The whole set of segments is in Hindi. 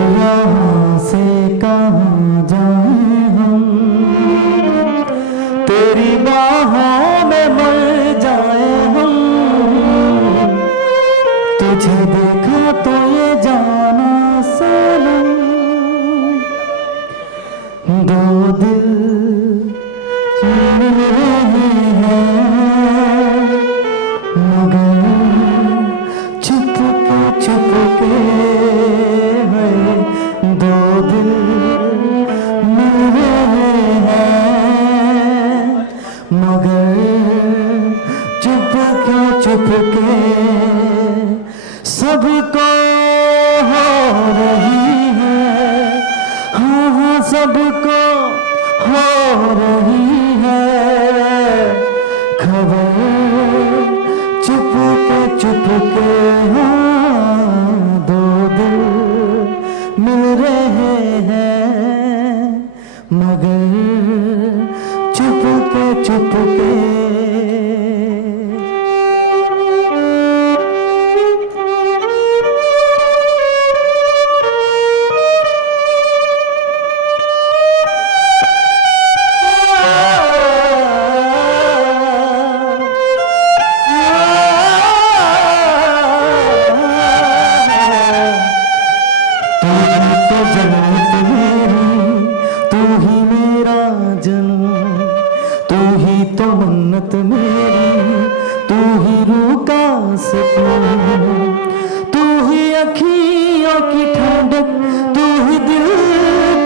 यहाँ से कहाँ जाएं हम, तेरी बाहों में मर जाए हम। तुझे देखा तो ये जाना सनम, दो दिल मिल रहे हैं मगर छुप के है। दो दिल मिल रहे हैं मगर छुप के सबको हो रही है। हाँ हाँ सबको हो रही है खबर, चुप के हाँ दो दिल मिल रहे हैं मगर चुप के। तो मन्नत मेरी तू ही रूह का सुकून, तू ही अखियों की ठंडक, तू ही दिल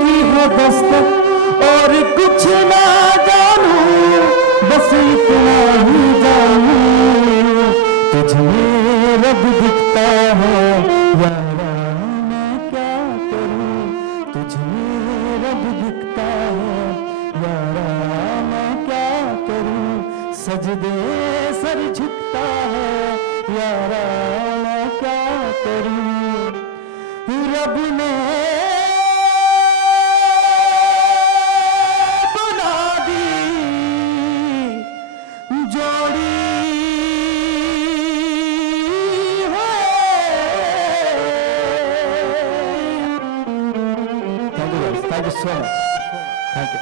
की है दस्तक। और कुछ ना जानूं बस इतना ही जानूं, तुझमें रब दिखता है यारा मैं क्या करूं। तुझमें रब दिखता है यारा सजदे सर झुकता है यारा मैं क्या करूं। रब ने बना दी जोड़ी है। Thank you so much, thank you.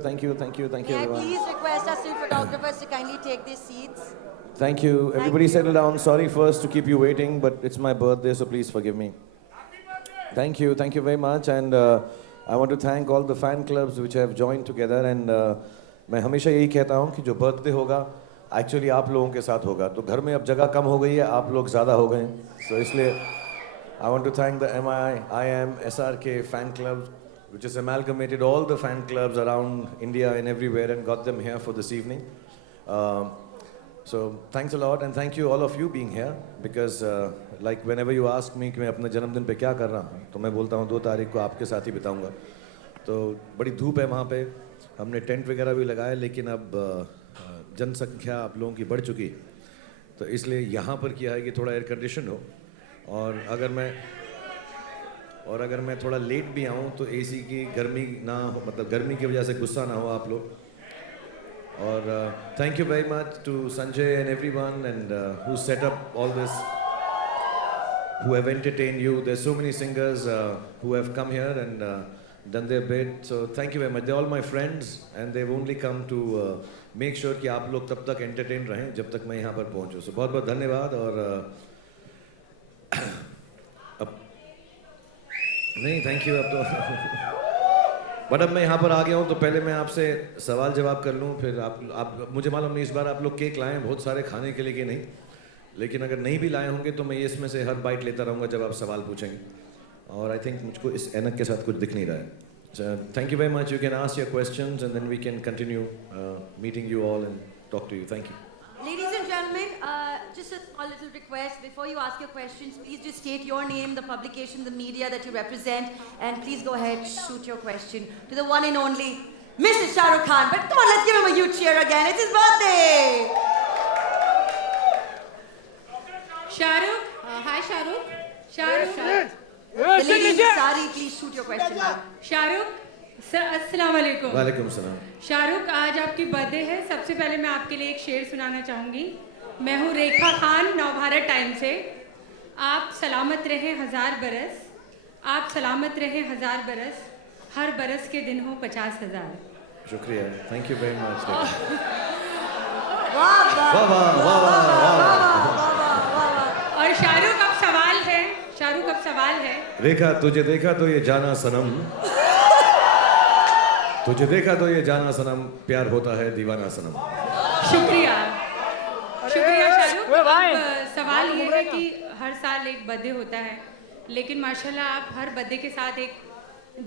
thank you, thank you, thank you, May I everyone. please request our still photographers to kindly take their seats? Thank you. Everybody you. settle down. Sorry first to keep you waiting, but it's my birthday, so please forgive me. Thank you very much. And I want to thank all the fan clubs which have joined together. And मैं हमेशा यही कहता हूँ कि जो बर्थडे होगा एक्चुअली आप लोगों के साथ होगा. तो घर में अब जगह कम हो गई है, आप लोग ज़्यादा हो गए हैं. So इसलिए I want to thank the MI, IM, SRK fan clubs, which has amalgamated all the fan clubs around India and everywhere and got them here for this evening. So thanks a lot and thank you all of you being here because like whenever you ask me कि मैं अपने जन्मदिन पे क्या कर रहा हूँ तो मैं बोलता हूँ 2 तारीख को आपके साथ ही बिताऊंगा. तो बड़ी धूप है वहाँ पे, हमने टेंट वगैरह भी लगाया लेकिन अब जनसंख्या आप लोगों की बढ़ चुकी तो इसलिए यहाँ पर किया है कि थोड़ा एयर कंडीशन हो. और अगर मैं थोड़ा लेट भी आऊँ तो एसी की गर्मी ना हो, मतलब गर्मी की वजह से गुस्सा ना हो आप लोग. और thank you very much to Sanjay and everyone and who set up all this, who have entertained you. There's so many singers who have come here and done their bit. So thank you very much. They're all my friends and they've only come to make sure कि आप लोग तब तक entertain रहें जब तक मैं यहाँ पर पहुँचूँ. So बहुत बहुत धन्यवाद. और अब नहीं थैंक यू अब तो बट अब मैं यहाँ पर आ गया हूँ तो पहले मैं आपसे सवाल जवाब कर लूँ. फिर आप मुझे मालूम नहीं इस बार आप लोग केक लाए हैं बहुत सारे खाने के लिए कि नहीं, लेकिन अगर नहीं भी लाए होंगे तो मैं इसमें से हर बाइट लेता रहूँगा जब आप सवाल पूछेंगे. और आई थिंक मुझको इस ऐनक के साथ कुछ दिख नहीं रहा है. Thank you very much. You can ask your questions and then we can continue meeting you all and talk to you. Thank you. Ladies and gentlemen, just a little request. Before you ask your questions, please just state your name, the publication, the media that you represent, and please go ahead, shoot your question to the one and only Mr. Shah Rukh Khan. But come on, let's give him a huge cheer again. It's his birthday! Shah Rukh, hi Shah Rukh. Shah Rukh. The lady in the sari, please shoot your question now. Shah Rukh, अस्सलाम वालेकुम. वालेकुम सलाम. शाहरुख, आज आपकी बर्थडे है. सबसे पहले मैं आपके लिए एक शेर सुनाना चाहूँगी. मैं हूँ रेखा खान, नवभारत टाइम से. आप सलामत रहें 1000 बरस, आप सलामत रहें 1000 बरस, हर बरस के दिन हो 50,000. शुक्रिया. Thank you very much. वाह वाह वाह वाह. और शाहरुख अब सवाल है. रेखा तुझे देखा तो ये जाना सनम, तुझे देखा तो ये जाना सनम, प्यार होता है दीवाना सनम. शुक्रिया शाहरुख. अब सवाल ये है कि हर साल एक बर्थडे होता है, लेकिन माशाल्लाह आप हर बर्थडे के साथ, एक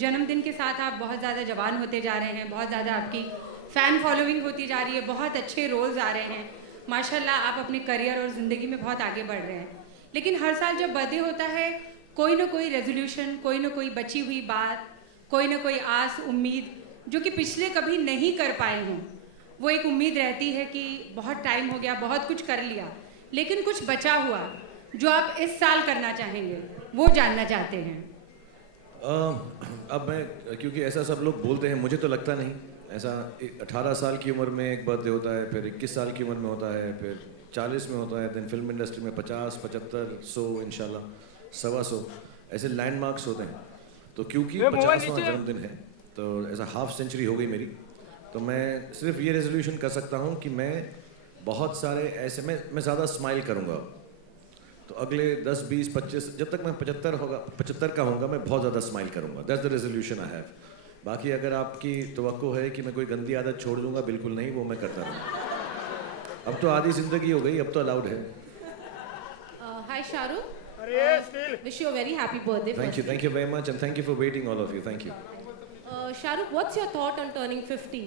जन्मदिन के साथ आप बहुत ज़्यादा जवान होते जा रहे हैं. बहुत ज़्यादा आपकी फ़ैन फॉलोइंग होती जा रही है. बहुत अच्छे रोल्स आ रहे हैं. माशाल्लाह आप अपने करियर और ज़िंदगी में बहुत आगे बढ़ रहे हैं. लेकिन हर साल जब बर्थडे होता है कोई ना कोई रेजोल्यूशन, कोई ना कोई बची हुई बात, कोई ना कोई आस उम्मीद जो कि पिछले कभी नहीं कर पाए हों, वो एक उम्मीद रहती है कि बहुत टाइम हो गया, बहुत कुछ कर लिया, लेकिन कुछ बचा हुआ जो आप इस साल करना चाहेंगे, वो जानना चाहते हैं. अब मैं, क्योंकि ऐसा सब लोग बोलते हैं, मुझे तो लगता नहीं ऐसा. 18 साल की उम्र में एक बर्थडे होता है, फिर 21 साल की उम्र में होता है, फिर 40 में होता है, देन फिल्म इंडस्ट्री में 50, 75, 100 इंशाल्लाह 125 ऐसे लैंडमार्क्स होते हैं. तो क्योंकि 50वां जन्मदिन है तो ऐसा हाफ सेंचुरी हो गई मेरी, तो मैं सिर्फ ये रेजोल्यूशन कर सकता हूँ कि मैं बहुत सारे ऐसे मैं ज़्यादा स्माइल करूँगा. तो अगले 10, 20, 25 जब तक मैं 75 का होऊंगा मैं बहुत ज़्यादा स्माइल करूँगा. That's the resolution I have. बाकी अगर आपकी तवक्को है कि मैं कोई गंदी आदत छोड़ दूँगा, बिल्कुल नहीं, वो मैं करता रहूँगा. अब तो आधी ज़िंदगी हो गई, अब तो अलाउड है. Hi Shahrukh, wish you a very happy birthday. Thank you very much and thank you for waiting, all of you. Thank you. Shahrukh, what's your thought on turning 50?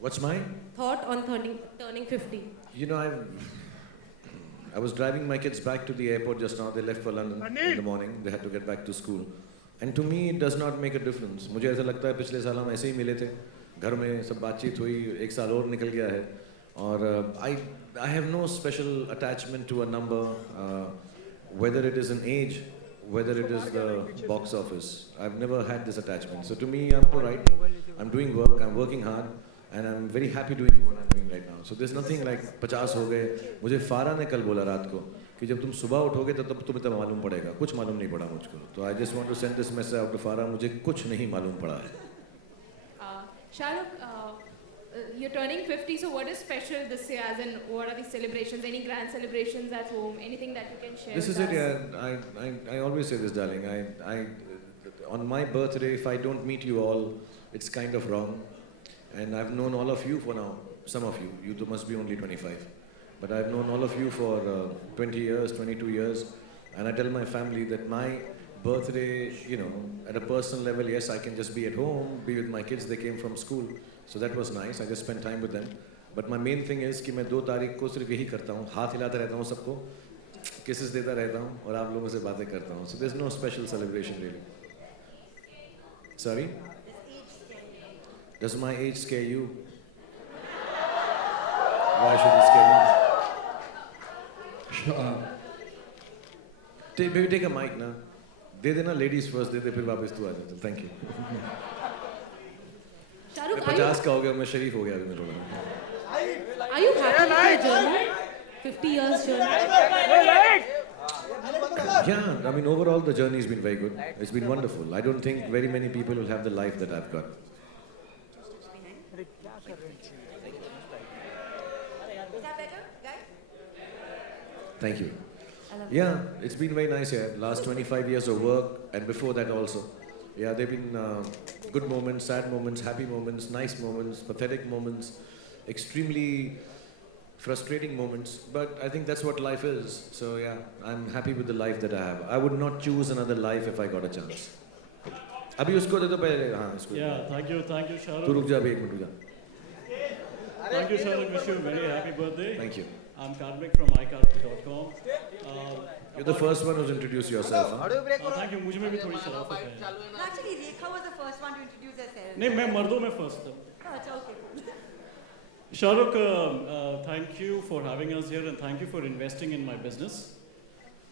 What's my Thought on turning 50? You know, I was driving my kids back to the airport just now. They left for London in the morning. They had to get back to school. And to me, it does not make a difference. मुझे ऐसा लगता है पिछले साल हम ऐसे ही मिले थे, घर में सब बातचीत हुई, एक साल और निकल गया है. और I have no special attachment to a number, whether it is an age, whether it is the box office. I've never had this attachment. So to me, I'm all right. I'm doing work. I'm working hard. And I'm very happy doing what I'm doing right now. So there's nothing like 50 हो गए. मुझे फारा ने कल बोला रात को कि जब तुम सुबह उठोगे तो तब तुम्हें मालूम पड़ेगा. कुछ मालूम नहीं पड़ा मुझको. तो I just want to send this message out to Farah. मुझे कुछ नहीं मालूम पड़ा है. Shahrukh, you're turning 50, so what is special this year? As in, what are the celebrations? Any grand celebrations at home? Anything that you can share? This is with it, us? yeah. I always say this, darling. On my birthday, if I don't meet you all, it's kind of wrong. And I've known all of you for now. Some of you. You must be only 25. But I've known all of you for 20 years, 22 years. And I tell my family that my birthday, you know, at a personal level, yes, I can just be at home, be with my kids. They came from school. So that was nice. I just spent time with them. But my main thing is कि मैं 2 तारीख को सिर्फ यही करता हूँ, हाथ हिलाता रहता हूँ सबको, kisses देता रहता हूँ और आप लोगों से बातें करता हूँ. So there's no special celebration really. Sorry? Does my age scare you? Why should it scare me? Baby, take a mic now. दे देना ladies first, दे दे फिर वापस तू आ जा. Thank you. Shahrukh, 50 का हो गया, मैं शरीफ हो गया अभी मेरे को. are you happy with your journey? 50 years journey? Yeah, I mean, overall the journey has been very good. It's been wonderful. I don't think very many people will have the life that I've got. Is that better, guys? Thank you. Yeah, it's been very nice here. Last 25 years of work, and before that also. Yeah, they've been good moments, sad moments, happy moments, nice moments, pathetic moments, extremely frustrating moments. But I think that's what life is. So yeah, I'm happy with the life that I have. I would not choose another life if I got a chance. अभी उसको दे दो पहले. हाँ इसको. Yeah, thank you, Shahrukh. तू रुक जा अभी 1 मिनट रुक जा. Thank you, Shahrukh. Wish you a very happy birthday. Thank you. I'm Karmik from iCarpet.com. You're the first one who's introduced yourself. Huh? Thank you. मुझे में भी थोड़ी शराफत है. No, actually, Rekha was the first one to introduce herself. नहीं, मैं मर्दों में first था. Oh, it's okay. Shahrukh, thank you for having us here and thank you for investing in my business.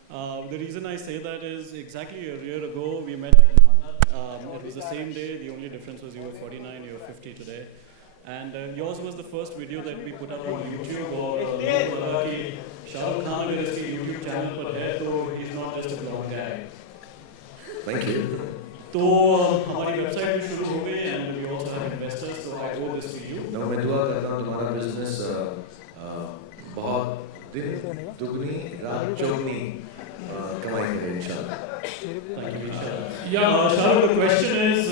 The reason I say that is exactly a year ago we met in Mannat. It was the same day, the only difference was you were 49, you were 50 today. And yours was the first video that we put up on YouTube और पता कि शाहरुख खान अगर इसके YouTube channel पर है तो he's not just a blog guy. Thank you. तो हमारी website भी शुरू हो गई and we also have investors, so I owe this to you. मैं दुआ करता हूँ तुम्हारा बिजनेस बहुत दिन दुगनी रात चौगनी कमाई करे इंशाल्लाह. Thank you, inshallah. Yeah, Shahrukh, the question is,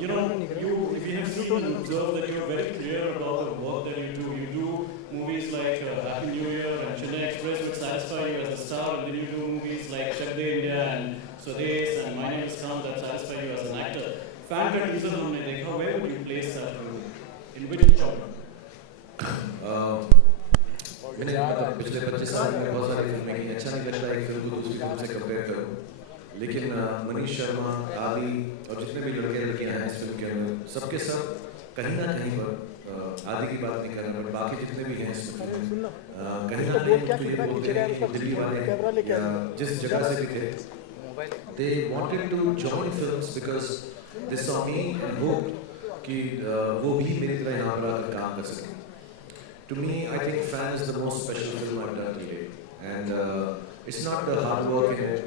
you know, we have seen and observed that you are very clear about the work that you do. You do movies like Happy New Year and Chennai Express, which satisfy you as a star, and then you do movies like Chak De India and Swades and My Name Is Khan that satisfy you as an actor. Fan का teaser हमने देखा, where would you place that role? In which genre? मैंने मतलब पिछले 25 साल में बहुत सारी फिल्में की. अच्छा नहीं लगता एक फिल्म को दूसरी फिल्म से कंपेयर करो. लेकिन मनीष शर्मा, आदि और जितने भी लड़के लड़कियां हैं इस फिल्म के अंदर, सबके सब कहीं ना कहीं पर आदि की बात नहीं कर रहा, बट बाकी जितने भी हैं इस फिल्म में कहीं ना कहीं मुझे ये बोलते हैं कि दिल्ली वाले या जिस जगह से भी थे, they wanted to join films because they saw me and hoped कि वो भी मेरी तरह यहाँ पर आकर काम कर सकें. To me, I think Fan is the most special film I've done today, and it's not the hard work in it.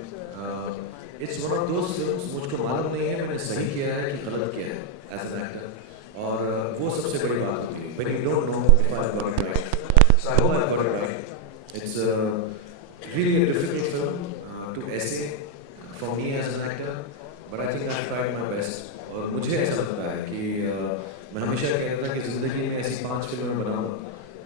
It's one of those films मुझको मालूम नहीं है मैंने सही किया है कि गलत किया है as an actor, और वो सबसे बड़ी बात होती है. When you don't know if I've got it right, so I hope I've got it right. It's really a difficult film to essay for me as an actor, but I think I've tried my best. और मुझे ऐसा लगता है कि मैं हमेशा कहता था कि ज़िंदगी में ऐसी 5 फिल्में बनाऊँ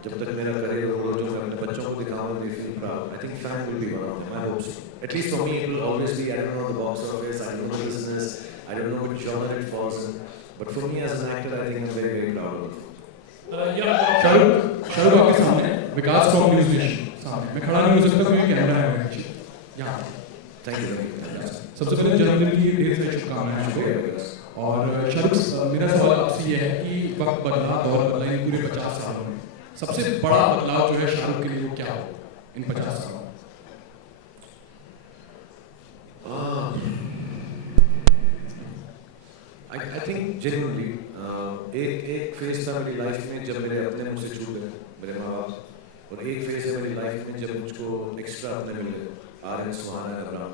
जब तक मेरा करियर हो, जो मैं अपने बच्चों को दिखाऊँ, they feel proud. I think Fan will be one of them. I hope so. At least for me, it will always be. I don't know the box office. I don't know the business. I don't know which genre it falls in. But for me as an actor, I think I'm very, very proud of it. Shahrukh आपके सामने विकास फ्रॉम न्यूज़ नेशन सामने मैं खड़ा नहीं हो सकता क्योंकि कैमरा है यहाँ. Thank you very much. सबसे पहले जन्मदिन की ढेर सारी शुभकामनाएं आपको. और शाहरुख, मेरा सवाल आपसे ये है कि वक्त बदला, दौर बदला, इन पूरे 50 सालों में सबसे बड़ा बदलाव जो है शाहरुख के लिए वो क्या हो इन 50 सालों में? I think genuinely एक फेज था मेरी लाइफ में जब मेरे अपने मुझ से छूट गए मेरे माँ बाप, और एक फेज है मेरी लाइफ में जब मुझको एक्स्ट्रा अपने मिल गए आर्यन, सुहाना, अब्राम.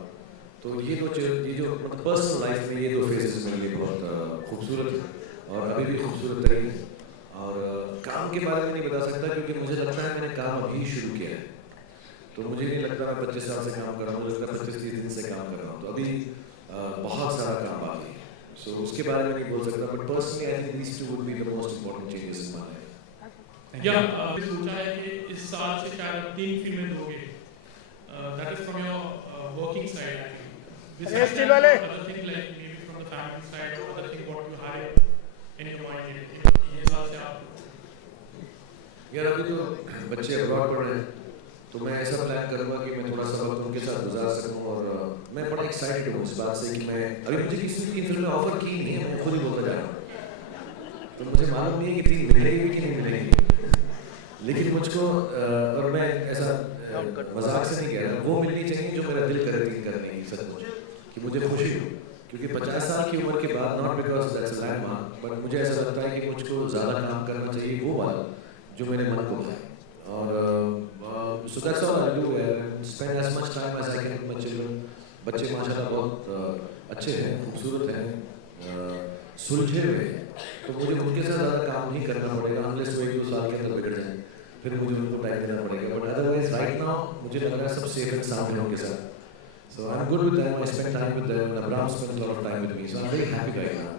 तो ये जो मतलब पर्सनल लाइफ में ये 2 फेजेस मेरे लिए बहुत खूबसूरत है. और अभी भी खूबसूरत तरीन है। और काम के बारे में नहीं बता सकता क्योंकि मुझे लगता है मैंने काम अभी शुरू किया है, तो मुझे नहीं लगता मैं 25 साल से काम कर रहा हूँ, मुझे लगता है 25-30 दिन से काम कर रहा हूँ, तो अभी बहुत सारा काम बाकी है, सो उसके बारे में नहीं बोल सकता, but personally I think these two would be the most important changes in my life. या अभी सोचा है कि इस साल से शायद आप 3 फिल्में दोगे, that is from your working side actually, still वाले other thing like maybe from the family side और other thing what you have in your mind, ये साल से आप यार अभी तो बच्चे अब्रॉड पढ़ रहे हैं, तो मैं ऐसा प्लान करूँगा कि मैं थोड़ा सा वक्त उनके साथ गुजार सकूँ, और मैं बड़ा एक्साइटेड हूँ इस बात से कि मैं अभी मुझे किसी की फिल्म में ऑफर की नहीं है, मैं खुद ही बोलता जा रहा हूँ, तो मुझे मालूम नहीं है कि 3 मिलेगी कि नहीं मिलेगी, लेकिन मुझको और मैं ऐसा मजाक से नहीं कह रहा, वो मिलनी चाहिए जो मेरा दिल करे 3 करने की, सचमुच कि मुझे खुशी हो, क्योंकि 50 साल की उम्र के बाद, not because that's a landmark, but मुझे ऐसा लगता है कि मुझको ज़्यादा काम करना चाहिए वो वाला जो मेरे मन को भाए, और so that's all I do and spend as much time as I can with my children. बच्चे माशाल्लाह बहुत अच्छे हैं, खूबसूरत हैं, सुलझे हुए हैं, तो मुझे उनके साथ ज़्यादा काम नहीं करना पड़ेगा unless वो 1-2 साल के अंदर बिगड़ जाए, फिर मुझे उनको टाइम देना पड़ेगा, but otherwise right now मुझे लग रहा है सब safe and sound हैं उनके साथ, so I'm good with them, I spend time with them, and Abraham spends a lot of time with me, so I'm very happy right now.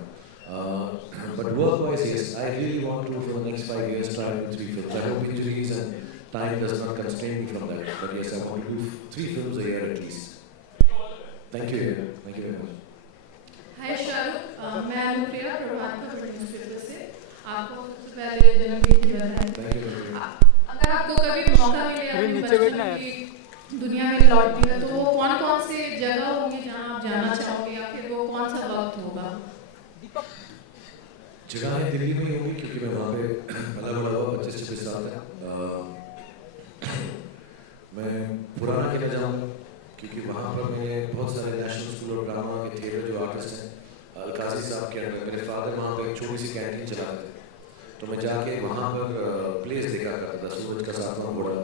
But work-wise, yes, I really want to for the next 5 years try to do 3 films. I hope injuries and time does not constrain me from that. But yes, I want to do 3 films a year at least. Thank you. Thank you very much. हाय शाहरुख, मैं अनुप्रिया प्रभात खबर न्यूज़पेपर से। आपको सबसे पहले जन्मदिन की बधाई। Thank you very much. अगर आपको कभी मौका मिले अपनी बचपन की दुनिया में लौटने का, तो वो कौन-कौन से जगह होंगे जहाँ आप जाना चाहोगे, या फिर वो कौन सा वक्त होगा? जगह है दिल्ली में ही होगी क्योंकि मैं वहाँ पे पला बड़ा हुआ, 25-26 साल तक। मैं पुराना किला जाऊँगा क्योंकि वहाँ पर मेरे बहुत सारे नेशनल स्कूल और ड्रामा के थिएटर जो आर्टिस्ट हैं, अलकाजी साहब के अंडर मेरे फादर वहाँ पे एक छोटी सी कैंटीन चलाते थे, तो मैं जाके वहाँ पर प्लेस देखा करता था, सूरज का 7वां घोड़ा,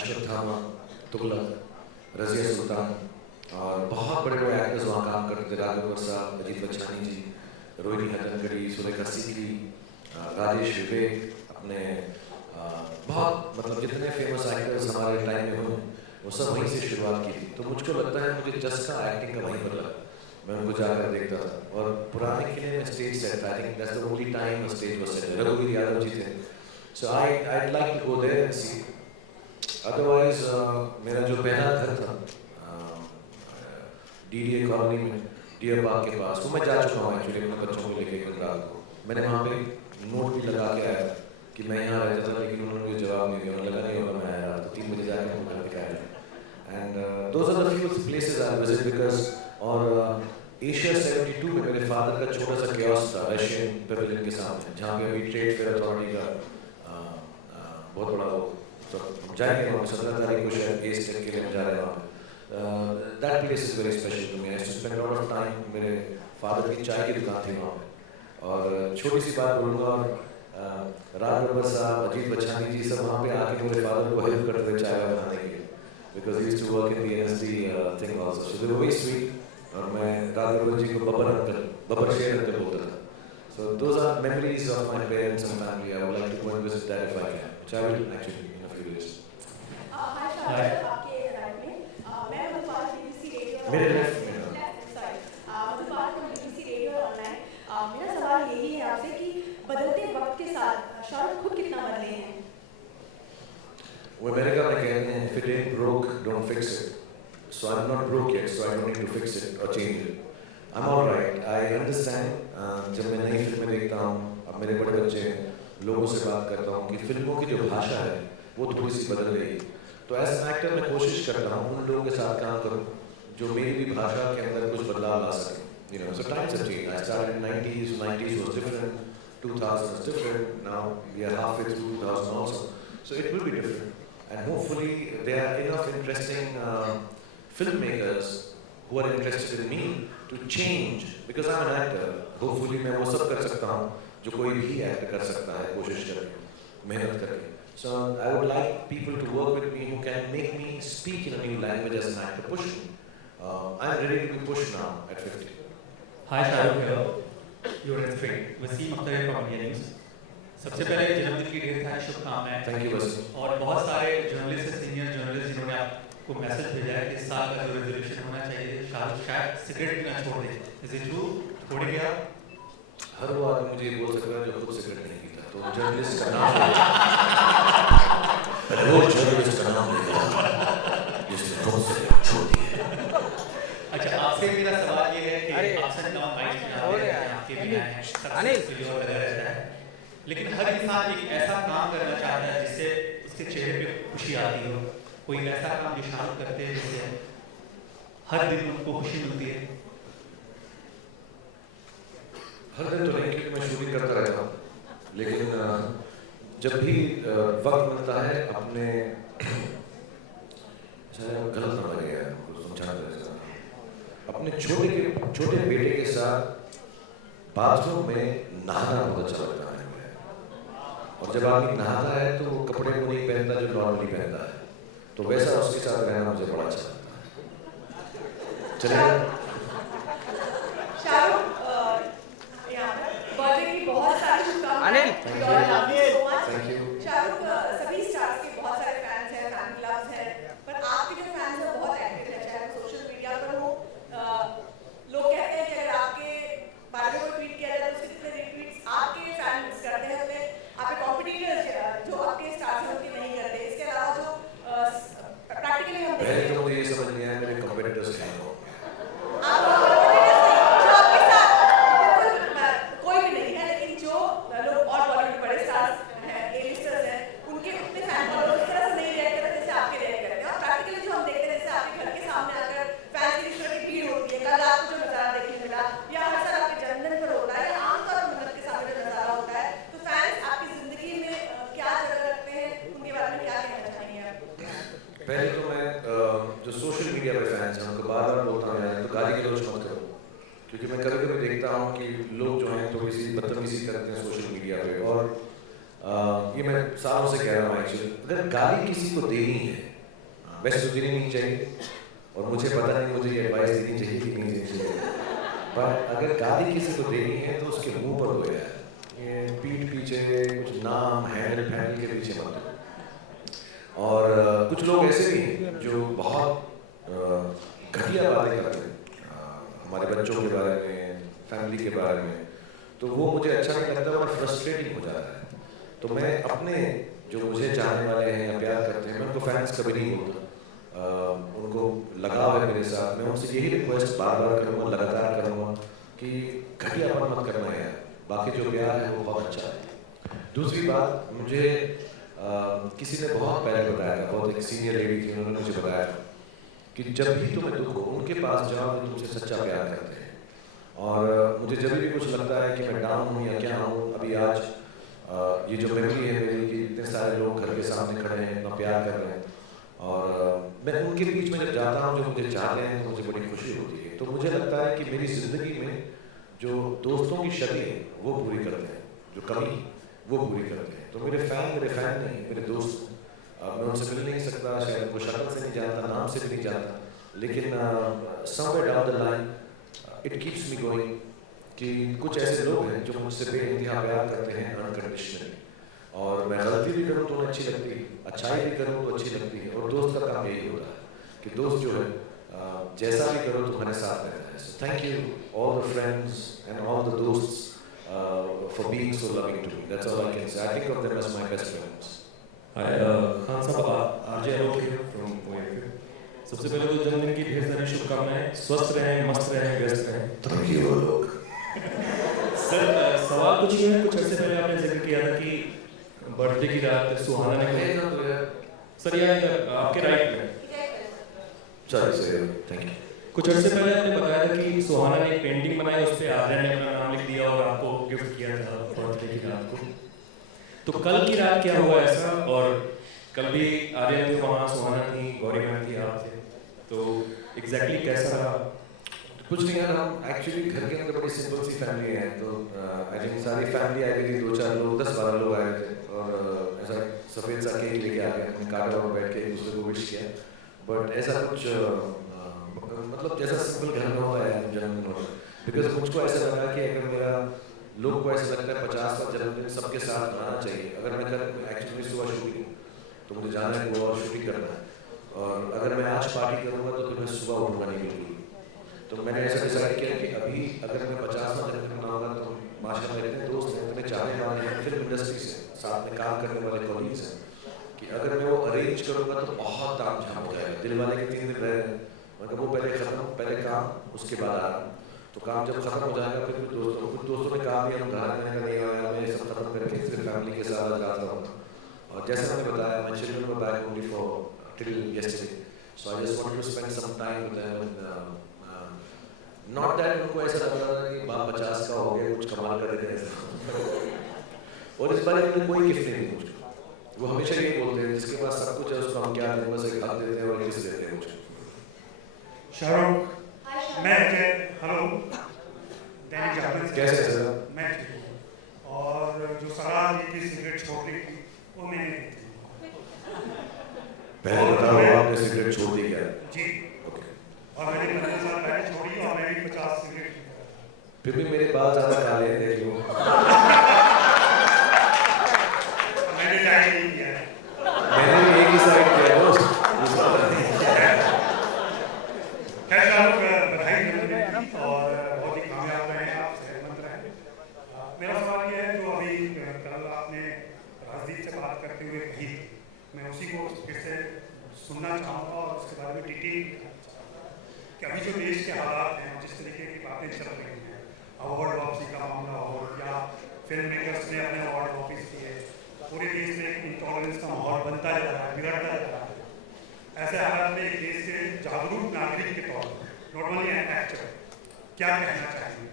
अश्वत्थामा, तुगलक, रज़िया सुल्तान, और बहुत बड़े बड़े एक्टर्स वहाँ काम करते थे, राघव साहब, अजीत बच्चानी जी, रोहिणी हट्टनगरी, सुरेखा सीकरी, राजेश विवेक, अपने बहुत मतलब जितने फेमस एक्टर्स हमारे टाइम में हुए वो सब वहीं से शुरुआत की थी, तो मुझको लगता है मुझे चस्का एक्टिंग का वहीं पर लगा, मैं उनको जाकर देखता था, और पुराने किले में stage set, I think that's the only time stage was set, रघुवीर यादव जी थे, सो I'd like to go there and see. Otherwise मेरा जो पहला घर था DDA कॉलोनी में, डियर बाग के पास, वो मैं जा चुका हूँ एक्चुअली अपने बच्चों को लेके एक रात को, मैंने वहाँ पे नोट भी लगा के आया कि मैं यहाँ रहता था, लेकिन उन्होंने मुझे जवाब नहीं दिया, उन्हें लगा नहीं होगा मैं आया, तो 3 बजे जाकर मैं घर दिखाया, and those are the few places I visit because, और एशिया 72 में मेरे फादर का छोटा सा कियोस्क था रशियन पेविलियन के सामने, जहाँ पे अभी ट्रेड फेयर अथॉरिटी का बहुत बड़ा वो सब जाएंगे, वहाँ 17 तारीख को शायद एस टेक के लिए जा रहे हैं वहाँ पे, that place is very special to me. I used to spend a lot of time, मेरे फादर की चाय की दुकान थी वहाँ पे, और छोटी सी बात बोलूँगा, राज बब्बर साहब, अजीत बच्चानी जी सब वहाँ पे आके मेरे फादर को हेल्प करते थे चाय बनाने के लिए, because he used to work in the NSD thing also, so they were very sweet, और मैं राज बब्बर जी को बब्बर अंकल, बब्बर शेर अंकल बोलता था, so those are memories of my parents and family. I would like to go and visit that if I can, which I will actually in a few days. Hi, आपके राइट में मैं मधुपाल BBC रेडियो मेरे लेफ्ट में Madhupal from BBC radio online. मेरा सवाल यही है आपसे कि बदलते वक्त के साथ शाहरुख खुद कितना बदले हैं? वो अमेरिका में कहते हैं if it ain't broke don't fix it, so I'm not broke yet, so I don't need to fix it or change it. I'm all right. I understand. जब मैं नई फिल्में देखता हूँ, अब मेरे बड़े बच्चे हैं, लोगों से बात करता हूँ कि फिल्मों की जो भाषा है वो थोड़ी सी बदल रही है, तो एज एन एक्टर मैं कोशिश करता हूँ उन लोगों के साथ काम करूँ जो मेरी भी भाषा के अंदर कुछ बदलाव ला सके, you know, so times have changed. I started in 90s was different, 2000 was different, now we are halfway through 2000 also, so it will be different, and hopefully there are enough interesting filmmakers who are interested in me to change, because I'm an actor, hopefully मैं वो सब कर सकता हूँ जो कोई भी एक्टर कर सकता है कोशिश करके, मेहनत करके. So I would like people to work with me who can make me speak in a new language as an actor, push me. I'm ready to be pushed now at 50. Hi Shahrukh here. Your straight Wasim Akhtar from India news. सबसे पहले जन्मदिन की ढेर सारी शुभकामनाएं। Thank you Wasim. और बहुत सारे जर्नलिस्ट सीनियर जर्नलिस्ट जिन्होंने आपको मैसेज भेजा है कि इस साल का जो रेजोल्यूशन होना चाहिए शाहरुख शायद सिगरेट पीना छोड़ दे। Is it true? छोड़ेंगे आप? हर वो आदमी मुझे ये बोल सकता है जो खुद सिगरेट नहीं पीता, तो जर्नलिस्ट का नाम वो जर्नलिस्ट का नाम लेगा जिसने खुद सिगरेट छोड़ दी है। अच्छा, आपसे मेरा सवाल ये है कि आपसे तमाम माइक्स में आते हैं, आपके भी आए हैं, सक्सेस की ओर लगा रहता है, लेकिन हर इंसान एक ऐसा काम करना चाहता है जिससे उसके चेहरे पे खुशी आती हो। कोई ऐसा काम जो शाहरुख करते हैं जिससे हर दिन उनको खुशी मिलती है? हर दिन तो नहीं, क्योंकि मैं शूटिंग करता रहता हूँ, लेकिन जब भी वक्त मिलता है अपने गलत ना लगे समझाना पड़ेगा, अपने छोटे बेटे के साथ बाथरूम में नहाना बहुत अच्छा लगता है। और जब आदमी नहाता है तो वो कपड़े को नहीं पहनता जो नॉर्मली पहनता है, तो वैसा उसके साथ रहना मुझे बड़ा अच्छा लगता है। चलिए शाहरुख बर्थडे की बहुत सारी शुभकामनाएं। Thank you. शाहरुख, सभी स्टार्स के बहुत सारे फैंस हैं, फैन क्लब्स हैं, पर आपके जो फैंस हैं बहुत एक्टिव है, चाहे वो सोशल मीडिया पर हो। लोग कहते हैं कि अगर आपके बारे में कोई ट्वीट किया जाए तो उसके जितने रिट्वीट्स आपके फैंस करते हैं उतने आपके कॉम्पिटिटर्स जो आपके स्टार्स हैं उनके नहीं करते। इसके अलावा जो प्रैक्टिकली हम पहले तो मुझे ये समझ नहीं आया मेरे कंपटीटर्स क्या हैं। जो आपके साथ बिल्कुल कोई भी नहीं है, लेकिन जो लोग और बॉलीवुड बड़े स्टार्स हैं, ए-लिस्टर्स हैं, उनके अपने फैन फॉलोअर्स इस तरह से नहीं रिएक्ट करते जैसे आपके रिएक्ट करते हैं। और प्रैक्टिकली जो हम देखते हैं जैसे आपके घर के सामने आकर फैंस की इस तरह की भीड़ होती है, कल आपको जो नज़ारा देखने मिला, या हर साल आपके जन्मदिन पर होता है, या आमतौर पर घर के सामने जो नज़ारा होता है, तो फैंस आपकी जिंदगी में क्या जगह रखते हैं, उनके बारे में क्या कहना चाहेंगे आप? पहले तो मैं जो सोशल मीडिया पे फैंस हैं उनको बार बार बोलता हूँ तो गाली गलौज मत करो, क्योंकि मैं कभी कभी देखता हूँ कि लोग जो हैं थोड़ी सी बदतमीजी करते हैं सोशल मीडिया पे। और ये मैं सालों से कह रहा हूँ एक्चुअली, अगर गाली किसी को देनी है, वैसे तो देनी नहीं चाहिए, और मुझे पता नहीं मुझे ये एडवाइस देनी चाहिए कि नहीं देनी चाहिए, पर अगर गाली किसी को देनी है तो उसके मुँह पर दो यार, ये पीठ पीछे कुछ नाम हैंडल फैंडल के पीछे मत दो। और कुछ लोग ऐसे भी हैं जो बहुत घटिया बातें करते हैं हमारे बच्चों के बारे में, फैमिली के बारे में, तो वो मुझे अच्छा नहीं लगता और फ्रस्ट्रेटिंग हो जाता है। तो मैं अपने जो मुझे चाहने वाले हैं या प्यार करते हैं मैं उनको फैंस कभी नहीं बोलता, उनको लगाव है मेरे साथ, मैं उनसे यही रिक्वेस्ट बार बार करूँगा, लगातार करूँगा कि घटियापन मत करना है, बाकी जो प्यार है वो बहुत अच्छा है। दूसरी बात, मुझे किसी ने बहुत पहले बताया था, बहुत एक सीनियर लेडी थी, उन्होंने मुझे बताया था कि जब भी तुम्हें दुख हो उनके पास जाओ जो तुमसे सच्चा प्यार करते हैं। और मुझे जब भी कुछ लगता है कि मैं डाउन हूँ या क्या हूँ, अभी आज ये जो मेमोरी है मेरी कि इतने सारे लोग घर के सामने खड़े हैं, इतना प्यार कर रहे हैं, और मैं उनके बीच में जब जाता हूँ जो मुझे चाहते हैं तो मुझे बड़ी खुशी होती है। तो मुझे लगता है कि मेरी ज़िंदगी में जो दोस्तों की क्षति है वो पूरी करते हैं, जो कमी वो पूरी करते हैं। तो मेरे फैन नहीं, मेरे दोस्त, मैं उनसे मिल नहीं सकता, शायद उनको शक्ल से नहीं जानता, नाम से भी नहीं जानता, लेकिन somewhere down the line it keeps me going कि कुछ ऐसे लोग हैं जो मुझसे बेइंतहा प्यार करते हैं अनकंडीशनली, और मैं गलती भी करूँ तो उन्हें अच्छी लगती है, अच्छाई भी करूँ तो अच्छी लगती है। और दोस्त का काम यही होता है कि दोस्त जो है जैसा भी करो तुम्हारे साथ रहता है। So thank you all the friends and all the दोस्त for being so loving to me. That's all I can say. I think of them as my best friends. Hi, Khan साहब, RJ Alok here from OFA. सबसे पहले तो जन्मदिन की ढेर सारी शुभकामनाएं, स्वस्थ रहें, मस्त रहें, व्यस्त रहें। Thank you Alok. सर, सवाल कुछ ही है, कुछ अर्से पहले आपने जिक्र किया था कि बर्थडे की रात सुहाना ने सर यहाँ इधर आपके राइट में, Sorry, thank you. कुछ अर्से पहले आपने बताया था कि सुहाना ने एक पेंटिंग बनाई, उस पर आर्यन ने अपना नाम लिख दिया और आपको गिफ्ट किया था बर्थडे की रात को। तो कल की रात क्या हुआ ऐसा, और कल भी आर्यन थे वहाँ, सुहाना थी, गौरी मैम थी, आप थे, तो एग्जैक्टली कैसा रहा? कुछ नहीं यार, हम एक्चुअली घर के अंदर बड़ी सिंपल सी फैमिली है, तो आई थिंक सारी फैमिली आई थी, 2-4 लोग, 10-12 लोग आए थे, और ऐसा सफ़ेद सा केक लेके आ गए, हमने काटा और बैठ के एक दूसरे को विश किया, बट ऐसा कुछ मतलब जैसा सिंपल घर में होता है जन्मदिन होता है। बिकॉज मुझको ऐसा लगा कि अगर मेरा लोग को ऐसा लगता है 50वां जन्मदिन सबके साथ मनाना चाहिए। अगर मैं एक्चुअली सुबह शूटिंग तो मुझे जाना है गोवा और शूटिंग करना है, और अगर मैं आज पार्टी करूँगा तो फिर मैं सुबह उठूँगा नहीं बिल्कुल। तो मैंने ऐसा डिसाइड किया कि अभी अगर मैं 50वां जन्मदिन मनाऊंगा तो माशाल्लाह मेरे इतने दोस्त हैं, इतने चाहने वाले हैं फिल्म इंडस्ट्री से, साथ में काम करने वाले कॉलीग्स हैं, कि अगर मैं वो अरेंज करूँगा तो बहुत तामझाम हो जाएगा। दिल वाले के 3 दिन रहे हैं, मतलब वो पहले काम उसके बाद आराम। तो काम जब खत्म हो जाएगा फिर कुछ दोस्तों ने कहा कि हम घर में नहीं आया, मैं ये सब खत्म करके फिर फैमिली के साथ जाता हूँ। और जैसा मैंने बताया, my children were back only for till yesterday, so I just wanted to spend some time with them and not that उनको ऐसा लग रहा था कि बाप 50 का हो गया कुछ कमाल कर देते हैं। और इस बार उन्होंने कोई गिफ्ट नहीं दी मुझको। वो हमेशा ये बोलते हैं जिसके पास सब कुछ है उसको हम क्या दें, बस एक हाथ देते हैं और गिफ्ट देते हैं मुझको। शाहरुख, मैं हेलो दैनिक जागरण कैसे है सर? मैं ठीक हूँ, और जो सलाह दी थी सिगरेट छोड़ने की वो मैंने दी थी। पहले बताओ आपने सिगरेट छोड़ दी क्या? जी, और मैंने 15 साल पहले छोड़ी और मैं भी 50 सिगरेट पीता था। फिर भी मेरे बाल ज़्यादा काले हैं, देख लो। मैंने ट्राई नहीं किया है। मैंने भी एक ही साइड किया दोस्त। खैर शाहरुख, बधाई जन्मदिन की और बहुत ही कामयाब रहे हैं आप, सेहतमंद रहें। मेरा सवाल ये है, जो अभी कल आपने राजदीप से बात करते हुए कही थी, मैं उसी को फिर से सुनना चाहूँगा और उसके बारे में डिटेल कि अभी जो देश के हालात हैं, जिस तरीके की बातें चल रही हैं, अवार्ड वापसी का मामला हो या फिल्म मेकर्स ने अपने अवार्ड वापस दिए, पूरे देश में एक इंटॉलरेंस का माहौल बनता जा रहा है, बिगड़ता जा रहा है। ऐसे हालात में एक देश के जागरूक नागरिक के तौर पर, नॉट ओनली एन एक्टर, क्या कहना चाहिए?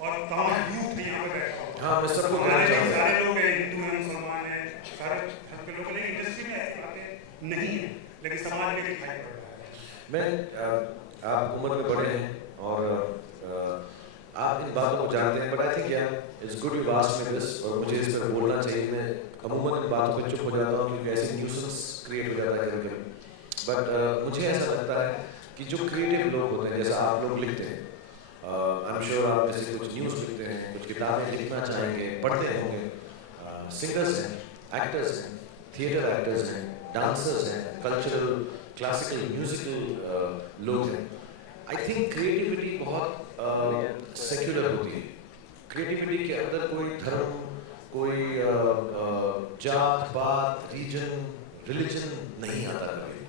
और तमाम यूथ यहाँ पे बैठा हुआ, हाँ, मैं सबको कहना चाहूँगा। सारे लोग हैं, हिंदू हैं, मुसलमान हैं, सारे धर्म के लोग, लेकिन इंडस्ट्री में ऐसी बातें नहीं है, लेकिन समाज में दिखाई पड़ रहा है। मैं आप उम्र में बड़े हैं और आप इन बातों को जानते हैं, बट आई थिंक यार it's good you asked me this, और मुझे इस पर बोलना चाहिए। मैं अमूमन इन बातों पे चुप हो जाता हूँ क्योंकि ऐसे न्यूसेंस क्रिएट हो जाता है कभी-कभी, बट मुझे ऐसा लगता है कि जो क्रिएटिव लोग होते हैं, जैसा आप लोग लिखते हैं, आई एम श्योर आप जैसे कुछ न्यूज़ लिखते हैं, कुछ किताबें लिखना चाहेंगे, पढ़ते होंगे, सिंगर्स हैं, एक्टर्स हैं, थिएटर एक्टर्स हैं, डांसर्स हैं, कल्चरल क्लासिकल म्यूजिकल लोग हैं। आई थिंक क्रिएटिविटी बहुत सेक्युलर होती है। क्रिएटिविटी के अंदर कोई धर्म, कोई जात पात, रीजन, रिलीजन नहीं आता कभी।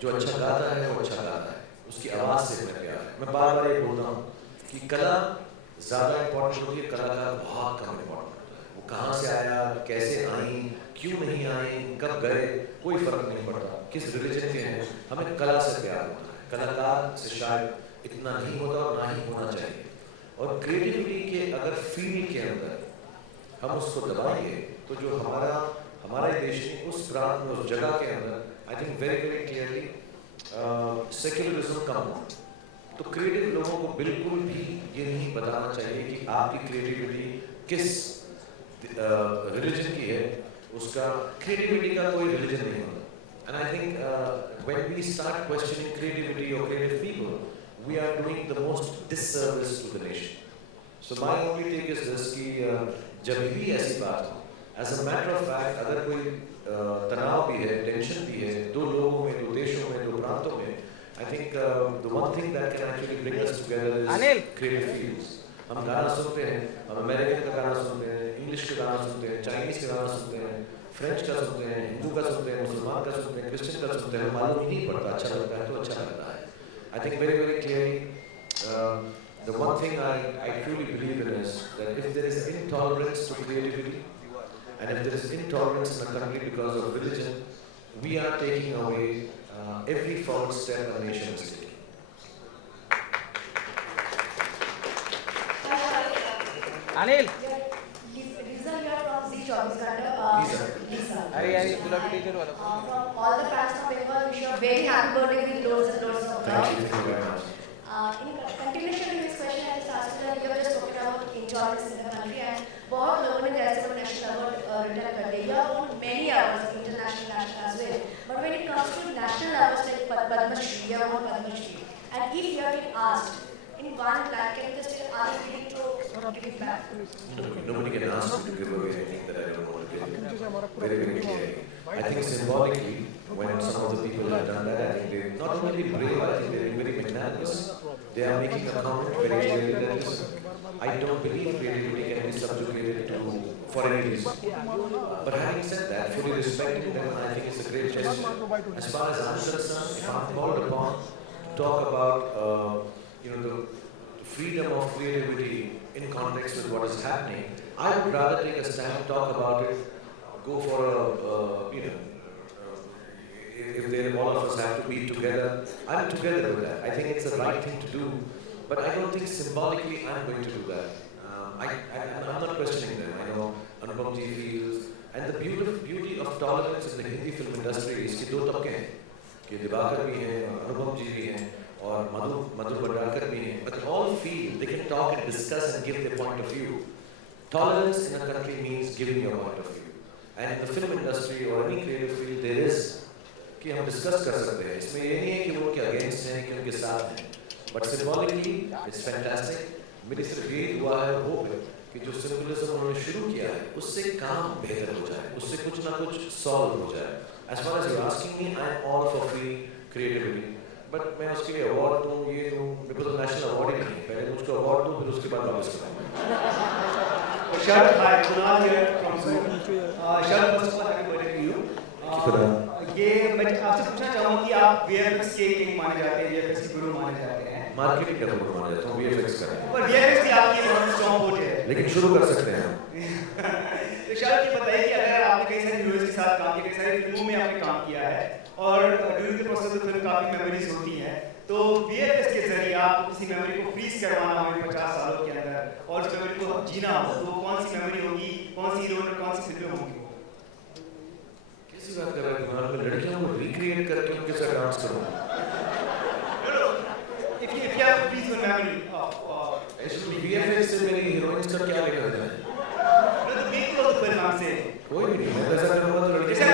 जो अच्छा गाता है वो अच्छा गाता है, उसकी आवाज़ से हमें प्यार है। मैं बार बार ये बोलता हूँ कि कला ज़्यादा इम्पोर्टेंट होती है, कलाकार बहुत कम इम्पोर्टेंट होता है। वो कहाँ से आया, कैसे आई, क्यों नहीं आई, कब गए, कोई फ़र्क नहीं पड़ता, किस रिलीजन के हैं, हमें कला से प्यार होता है। कलाकार से शायद इतना नहीं होता और ना ही होना चाहिए। और क्रिएटिविटी के अगर फील्ड के अंदर हम उसको दबाएंगे तो जो हमारा देश में उस प्रांत में, उस जगह के अंदर I think very very clearly secularism कम हो। तो क्रिएटिव लोगों को बिल्कुल भी ये नहीं बताना चाहिए कि आपकी क्रिएटिविटी किस रिलीजन की है। उसका क्रिएटिविटी का कोई रिलीजन नहीं होता। And I think when we start questioning creativity or creative people, we are doing the most disservice to the nation. So my only take is this कि जब भी ऐसी बात हो, as a matter of fact, अगर कोई तनाव भी है, टेंशन भी है, दो लोगों में, दो देशों में, दो प्रांतों में, I think the one thing that can actually bring us together is creative fields. हम गाना सुनते हैं, हम अमेरिकन का गाना सुनते हैं, इंग्लिश का गाना सुनते हैं, चाइनीज का गाना सुनते हैं, फ्रेंच का सुनते हैं, हिंदू का सुनते हैं, मुसलमान का सुनते हैं, क्रिश्चियन का सुनते हैं, मालूम ही नहीं पड़ता। अच्छा लगता है तो अच्छा लगता है। I think very very clearly the one thing I truly believe in is that if there is intolerance to creativity and if there is intolerance in a country because of religion, we are taking away every forward step a nation is taking. Anil. Lisa here from Z 24 Lisa. Lisa. From all the fans from Bengal, wish you a very happy birthday with loads and loads of love. Thank you very much. In continuation to this question, I just asked you that you have just spoken about intolerance in the country, and बहुत लोगों ने जैसे वो national award return कर दिया. You have won many awards, international, national as well. But when it comes to national awards like Padma Shri, you have won Padma Shri. And if you have been asked in one line, can you just tell, are you willing to Nobody can ask me to give away anything that I don't want to give. Very, very clearly. I think symbolically, when some of the people have done that, I think they're not only brave, I think they're very magnanimous. They are making a comment very clearly that listen, I don't believe creativity can be subjugated to for any reason. But having said that, fully respecting them, I think it's a great gesture. As far as I'm concerned, if I'm called upon to talk about the freedom of creativity in context with what is happening, I would rather take a stand, talk about it, go for if all of us have to be together, I'm together with that. I think it's the right thing to do, but I don't think symbolically I'm going to do that. I'm not questioning them. I know Anupam ji feels, and the beauty of tolerance in the Hindi film industry is कि दो तबके हैं, कि दिवाकर भी हैं, अनुपम जी भी हैं, और मधुर भंडारकर भी हैं, but they all feel they can talk and discuss and give their point of view. Tolerance in a country means giving your point of view, and in the film industry or any creative field there is कि हम discuss कर सकते हैं. इसमें ये नहीं है कि वो उनके against हैं कि उनके साथ हैं, but symbolically it's fantastic. मेरी सिर्फ ये हुआ है होप कि जो सिंबलिज्म उन्होंने शुरू किया है उससे काम बेहतर हो जाए, उससे कुछ ना कुछ सॉल्व हो जाए. As far as you're asking me, I'm all for free creativity. But मैं उसके लिए अवार्ड दूँ, ये दूँ, मेरे को तो नेशनल अवार्ड ही नहीं, पहले मुझको अवार्ड दूँ, फिर उसके बाद वापस कराऊँ. Sharad, hi, Kunal here from Zoom. Sharad, first of all, happy birthday to you. ये मैं आपसे पूछना चाहूँगा कि आप VFX के किंग माने जाते हैं, VFX के गुरु माने जाते हैं. मार्केटिंग का गुरु माना जाता हूँ, VFX का. पर VFX भी आपकी बहुत स्ट्रॉन्ग होती है. लेकिन शुरू कर सकते हैं. तो शायद ये बताइए कि अगर आपने कई सारे हीरोज के साथ काम किया, कई सारी फिल्मों में आपने काम किया है, और during the process of film काफी मेमोरीज होती हैं, तो VFX के जरिए आप किसी मेमोरी को फ्रीज करवाना हो 50 सालों के अंदर और उस मेमोरी को जीना हो, तो कौन सी मेमोरी होगी, कौन सी हीरो और कौन सी फिल्में होंगी? किसी बात कर रहे हैं, मैं लड़कियों को रिक्रिएट करके उनके साथ डांस करूँगा. If you have to freeze your memory of VFX से मेरी हीरोइंस का क्या लेना देना है? No, the making of the film I'm saying. कोई भी नहीं, मैं ऐसा करूँगा तो लड़के जैसे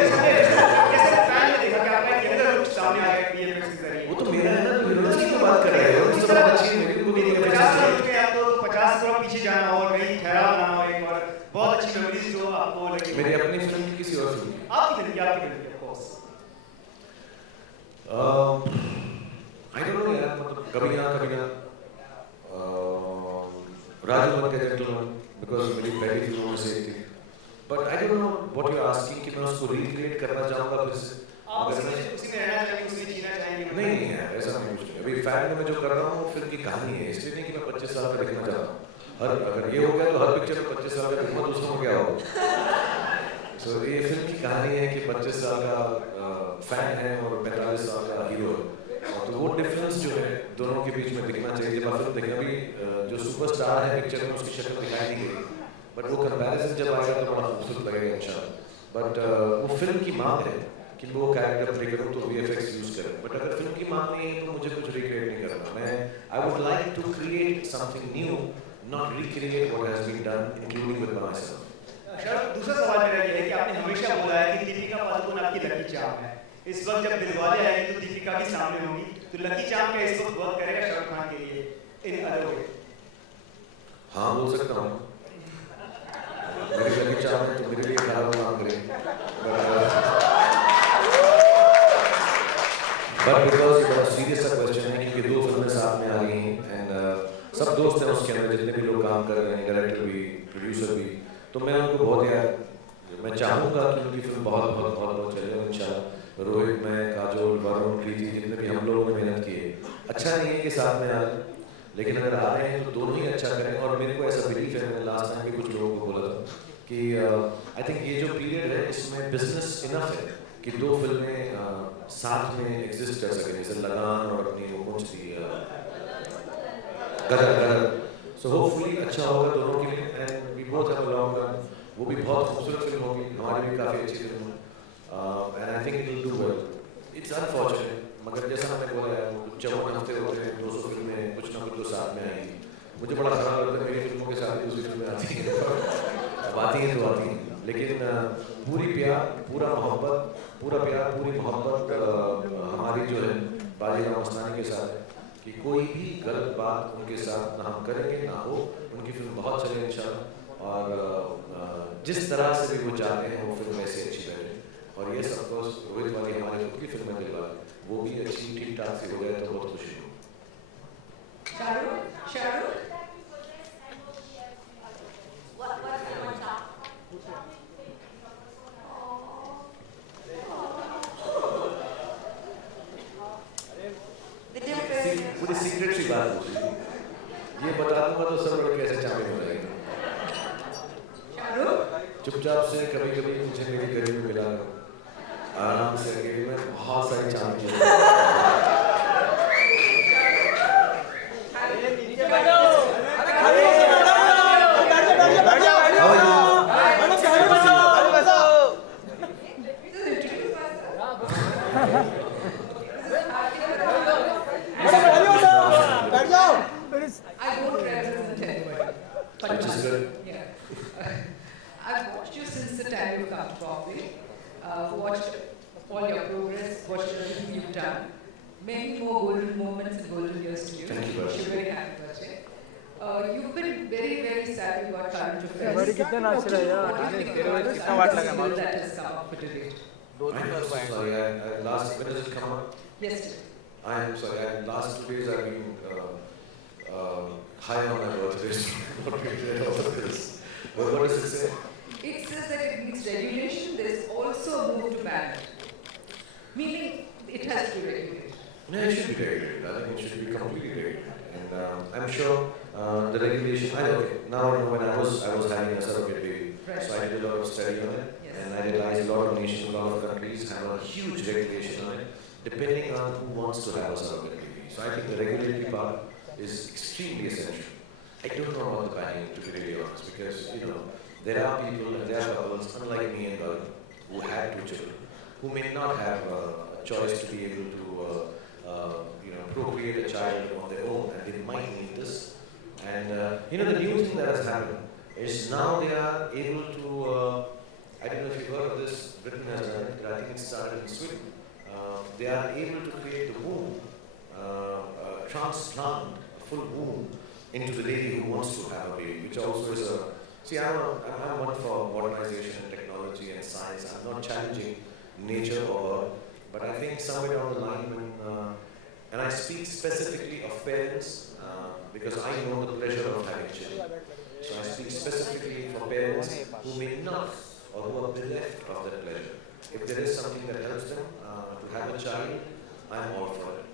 फैन ने देखा कि आपका एक अंदर लुक सामने आ गया VFX के जरिए. वो तो मेरा है ना, तो हीरोइंस की बात कर रहे हो, उससे बात अच्छी है, मेरे को नहीं 50 साल के आप तो 50 साल पीछे जाना हो और कहीं ठहराव लाना हो एक और बहुत अच्छी मेमोरीज जो आपको लगी. मेरी अपनी फिल्म की किसी और फिल्म की? आपकी फिल्म की of course. I don't know यार, मतलब कभी ना राजू बन के जेंटलमैन, because मेरी पहली फिल्मों में से एक थी. But I don't know what you're asking कि मैं उसको recreate करना चाहूँगा फिर से. आप उसी में रहना चाहेंगे, उसी में जीना चाहेंगे? नहीं यार, ऐसा नहीं कुछ नहीं. अभी फैन में जो कर रहा हूँ फिल्म की कहानी है, इसलिए नहीं कि मैं 25 साल का दिखना चाहता हूँ. अगर ये हो गया तो हर पिक्चर में 25 साल का दिखूंगा, दूसरों को क्या होगा. So ये फिल्म की कहानी है कि 25 साल का फैन है और 45 साल का हीरो है. तो वो डिफरेंस जो है दोनों के बीच में दिखना चाहिए. जब आप फिल्म देखना भी जो सुपरस्टार है पिक्चर में उसकी शक्ल दिखाई नहीं गई, बट वो कंपैरिजन जब आएगा तो बड़ा खूबसूरत लगेगा इंशाल्लाह. बट वो फिल्म की मांग है कि वो कैरेक्टर प्ले करूँ तो VFX यूज करें. बट अगर फिल्म की मांग नहीं है तो मुझे कुछ रिक्रिएट नहीं करना. मैं I would like to create something new, not recreate what has been done including with myself. Sharad, दूसरा सवाल मेरा ये है कि आपने हमेशा बोला है कि दीपिका पादुकोण आपकी लकी चार्म है. इस वक्त जब दिलवाले आएंगे तो दीपिका भी सामने होगी, तो लकी चार्म का इस वक्त वर्क करेगा शाहरुख खान के लिए इन अदर वे? हाँ, बोल सकता हूँ. मेरी लकी चार्म है तो मेरे लिए खराब काम करें. But because ये बड़ा सीरियस सा क्वेश्चन है क्योंकि 2 फिल्में साथ में आ रही हैं एंड सब दोस्त हैं उसके अंदर, जितने भी लोग काम कर रहे हैं, डायरेक्टर भी, प्रोड्यूसर भी, तो मैं उनको बहुत यार मैं चाहूँगा कि उनकी फिल्म बहुत चले इंशाल्लाह. रोहित, मैं, काजोल, वरुण, प्रीति, जितने भी हम लोगों ने मेहनत की है, अच्छा नहीं है कि साथ में आ रहे, लेकिन अगर आ रहे हैं तो दोनों ही अच्छा करें. और मेरे को ऐसा बिलीफ है, मैंने लास्ट टाइम भी कुछ लोगों को बोला था कि आई थिंक ये जो पीरियड है इसमें बिजनेस इनफ है कि 2 फिल्में साथ में एग्जिस्ट कर सकें, जैसे लगान और अपनी वो कौन सी गदर. सो होपफुली अच्छा होगा दोनों के लिए and we both have a long run. वो भी बहुत खूबसूरत फिल्म होगी, हमारी भी काफ़ी अच्छी फिल्म है and I think it will do well. It's unfortunate, मगर जैसा मैंने बोला है 54 हफ्ते होते हैं, 200 फिल्में कुछ ना कुछ तो साथ में आएंगी. मुझे बड़ा खराब लगता है मेरी फिल्मों के साथ दूसरी फिल्में आती हैं. अब आती हैं तो आती हैं, लेकिन पूरी प्यार, पूरा मोहब्बत, पूरा प्यार, पूरी मोहब्बत हमारी जो है बाजीराव मस्तानी के साथ है कि कोई भी गलत बात उनके साथ ना हम करेंगे ना हो। उनकी फिल्म बहुत चले इंशाल्लाह और जिस तरह से भी वो चाहते हैं वो फिल्म वैसे अच्छी बने। और ये ऑफ कोर्स रोहित वाली हमारी खुद की फिल्म है दिलवाले, वो भी अच्छी ठीक ठाक से हो गया तो बहुत खुशी हुई। शाहरुख पूरी सीक्रेट सी बात होगी, ये बता दूंगा तो सब लोग कैसे चांदे हो जाएंगे। चुपचाप से कभी कभी मुझे मेरी गली में मिला करो, आराम से अकेले में बहुत सारी चांदी I won't represent anybody. Which is good. Yeah. I've watched you since the time you've come probably. Watched all your progress, watched everything you've done. Many more golden moments and golden years to you. Thank you, Wish you very happy birthday. You've been very, very savvy about current affairs. बड़ी कितने नाच रहा है यार, What do you think तेरे about में the कितना वाट लगा current मालूम? that has come up for debate? I'm sorry, last, when does it come out? Yesterday. I am sorry, last 2 days I've been high on my birthday, so I'm not prepared for this. But what does it say? It says that it needs regulation. There is also a move to ban it. Meaning it has to be regulated. Yeah, it should be regulated. I think it should be completely regulated. And I'm sure the regulation, now I know when I was having a surrogate baby, so I did a lot of study on it, and I realized a lot of nations, a lot of countries have a huge regulation on it, depending on who wants to have a surrogate baby. So I think the regulatory part is extremely essential. I don't know about the banning, to be really honest, because there are people and there are couples, unlike me and Gaurav, who had 2 children, who may not have a choice to be able to procreate a child on their own, and they might need this. And the new thing that has happened is now they are able to, I don't know if you've heard of this, Britain has done it, but I think it started in Sweden. They are able to create the womb, transplant a full womb into the lady who wants to have a baby, which also is a, see, I'm one for modernization and technology and science. I'm not challenging nature or earth, but I think somewhere down the line when, and I speak specifically of parents because I know the pleasure of having children. So I speak specifically for parents who may not or who are bereft of that pleasure. If there is something that helps them to have a child, I'm all for it.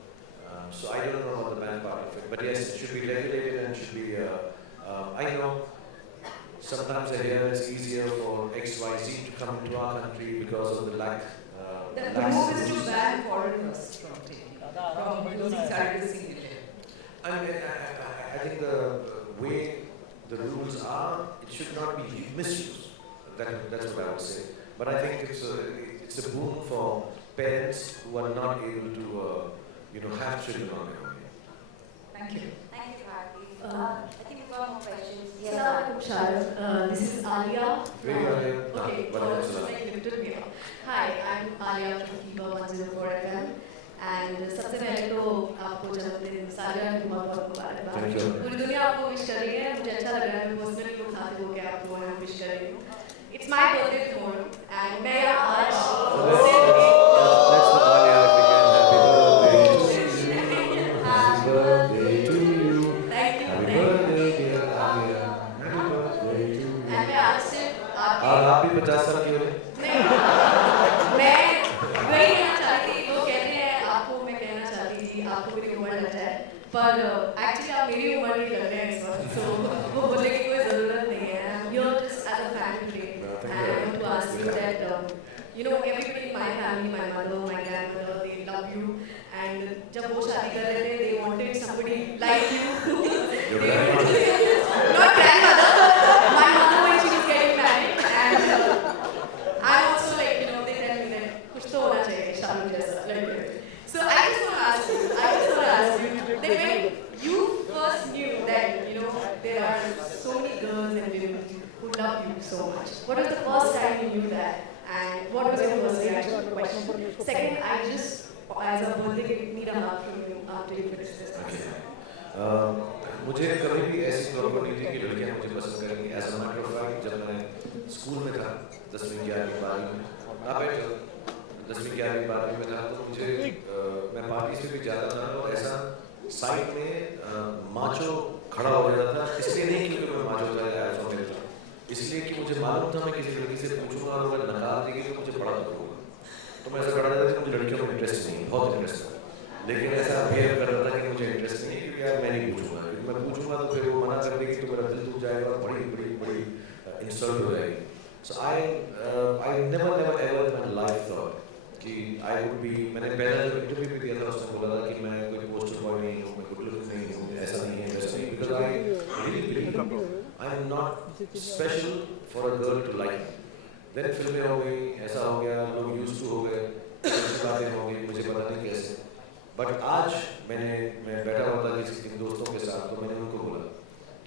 So I don't know about the ban part of it, but yes, it should be regulated and should be, I know sometimes I hear it's easier for XYZ to come into our country because of the lack. The move is to ban foreigners from using surrogacy in India. I think the way the rules are, it should not be misused. That's what I would say. But I think it's a boon for parents who are not able to have children on their own. Thank you. Thank you, Bharti. I think we've got more questions. Yes, Assalamualaikum, Shahrukh. This is Alia. Very well. Okay, it's like lifted me up. Hi, I'm Alia from FIBA 104 FM. And सबसे पहले तो आपको जन्मदिन सालियान की बहुत बहुत मुबारकबाद। पूरी दुनिया आपको विश कर रही है, मुझे अच्छा लग रहा है, मैं पर्सनली लोग खाते हो के आपको मैं विश कर रही हूँ। It's my birthday tomorrow, and मैं आज Happy birthday to you. Thank you. Happy birthday, dear Alia. Happy birthday to you. मैं आज सिर्फ आप भी 50 साल की हो गए? मैं वही कहना चाहती थी, लोग कहते हैं आपको, मैं कहना चाहती थी आपको मेरी उम्र लग जाए, पर एक्चुअली आप मेरी उम्र नहीं लग रहे हैं इस वक्त, so वो बोलने की कोई ज़रूरत नहीं है। I'm here just as a fan today, and I want to ask you that, everybody in my family, my mother, my grandmother, they love you, and जब वो शादी कर रहे थे, they wanted somebody like you. Not grandmother, my mother when she was getting married, and I'm also like, they tell me that कुछ तो होना चाहिए शादी जैसा लड़के। So I just want to ask you that when you first knew that there are so many girls and women who love you so much, what was the first time you knew that, and what was your first reaction? Question. Second, I just, as a birthday gift, need a hug from you. after you finish this? मुझे कभी भी ऐसी प्रॉब्लम नहीं थी कि लड़कियां मुझे पसंद करेंगी। As a matter of fact जब मैं स्कूल में था 10वीं 11वीं 12वीं में, आप बैठो 10वीं 11वीं 12वीं में था तो मुझे मैं पार्टी से भी जाता था और ऐसा साइड में माचो खड़ा हो जाता था, इसलिए नहीं क्योंकि मैं माचो था या अल्फा मेल था, इसलिए कि मुझे मालूम था मैं किसी लड़की से पूछूंगा और अगर नकार देगी तो मुझे बड़ा दुख होगा। तो मैं ऐसा खड़ा रहता था कि मुझे लड़कियों में इंटरेस्ट नहीं है, बहुत इंटरेस्ट है, लेकिन ऐसा बिहेव कर रहा था कि मुझे इंटरेस्ट नहीं है क्योंकि यार मैं नहीं पूछूंगा, क्योंकि मैं पूछूंगा तो फिर वो मना कर देगी तो मेरा दिल टूट जाएगा और बड़ी बड़ी बड़ी इंसल्ट हो जाएगी। So I never ever in my life thought कि आई वुड बी, मैंने पहला जो इंटरव्यू भी दिया था उसमें बोला था कि मैं कोई पोस्टर बॉय नहीं हूँ, मैं गुड लुक नहीं हूँ, ऐसा नहीं है वैसा नहीं, because I really believe I am not special for a girl to like. Then फिल्में हो गई, ऐसा हो गया, लोग यूज्ड टू हो गए, बातें हो गई, मुझे पता नहीं कैसे, बट आज मैं बैठा हुआ था किसी दोस्तों के साथ तो मैंने उनको बोला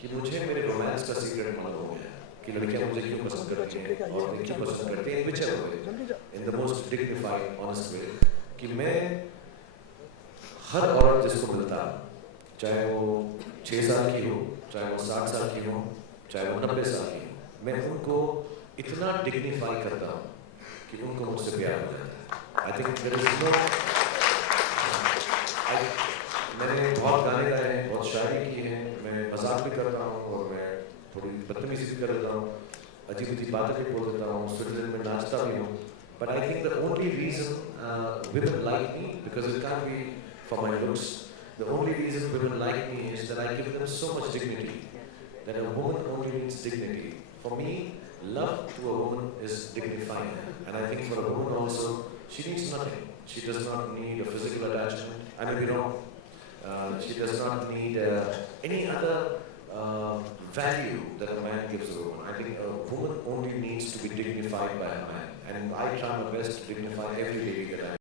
कि मुझे मेरे रोमांस का सीक्रेट मालूम हो गया कि लड़कियां मुझे क्यों पसंद करती हैं और क्यों पसंद करती हैं, which in the most dignified honest way, कि मैं हर औरत जिसको मिलता, चाहे वो 6 साल की हो, चाहे वो 60 साल की हो, चाहे वो 90 साल की हो, मैं उनको इतना डिग्निफाई करता हूँ कि उनको मुझसे प्यार हो जाता है। I think there is no, मैंने बहुत गाने गाए हैं, बहुत शायरी की है, मैं मजाक भी करता हूँ और मैं थोड़ी बदतमीजी भी कर देता हूँ, अजीब अजीब बातें भी बोल देता हूँ, स्विट्जरलैंड में नाचता भी हूँ, but I think the only reason women like me, because it can't be for my looks, the only reason women like me is that I give them so much dignity, that a woman only needs dignity. For me, love to a woman is dignifying, and I think for a woman also, she needs nothing. She does not need a physical attachment. I may be wrong. She does not need any other value that a man gives a woman. I think a woman only needs to be dignified by a man, and I try my best to dignify every lady that I